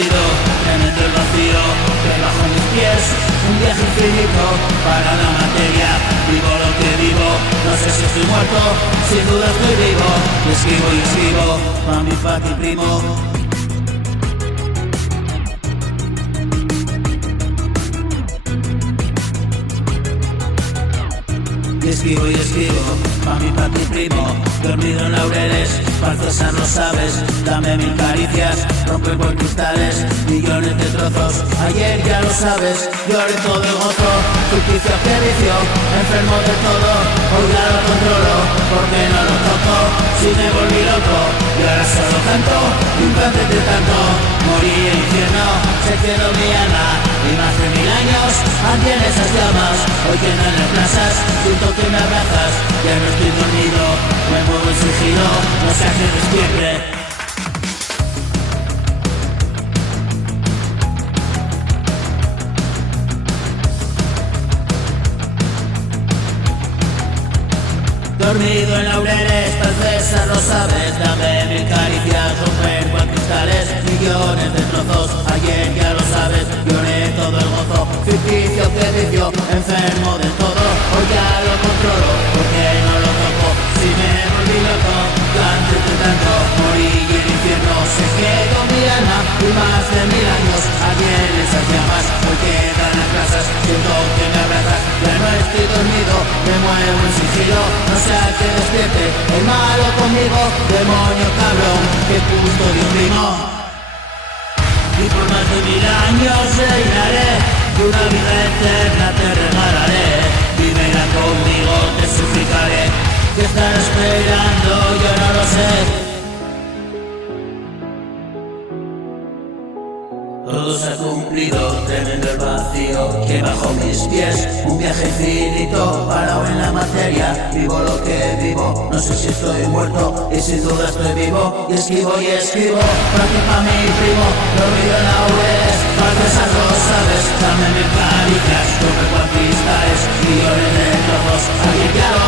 perdido, tremendo el vacío que bajo mis pies, un viaje infinito para la materia. Vivo lo que vivo, no sé si estoy muerto, sin duda estoy vivo. Y escribo, pa' mi fucking primo. Y escribo, pa' mi primo, dormido en laureles, falsas no sabes, dame mil caricias, rompe por cristales, millones de trozos, ayer ya lo sabes, lloré todo el gozo, ficticio que vicio, enfermo de todo, hoy ya lo controlo, porque no lo toco, si me volví loco, y ahora solo canto, nunca de tanto, morí en el infierno, se quedó mi alma, y más de 1000 años, ardí en esas llamas, hoy quedan en plazas, siento que me abrazas, ya no estoy dormido, me muevo en sigilo, no sé a qué despierte. Dormido en laureles, tal vez lo sabes, dame mil caricias, romper con cristales, millones de trozos, ayer ya lo sabes, lloré todo el gozo, ficticio que vivió, enfermo del todo, hoy ya lo controlo, porque no lo toco, si me volví loco, antes de tanto, morí y el infierno se quedó mi alma, y más de 1000 años, ayer esas llamas, hoy quedan las casas, siento que me abrazas, ya no estoy dormido, me muevo en sigilo, no sé a que despierte, el malo conmigo, demonio cabrón, que custodio un primo. Y por más de 1000 años reinaré, y una vida eterna te regalaré, vívela conmigo, te suplicaré, que estarás esperando, yo no lo sé. Todo se ha cumplido, tremendo el vacío que bajo mis pies, un viaje infinito, parado en la materia, vivo lo que vivo, no sé si estoy muerto y sin duda estoy vivo, y escribo, pa' mi primo, dormido en laureles, falsas no sabes, dame mil caricias, rompe con cristales, millones de trozos, alguien ya lo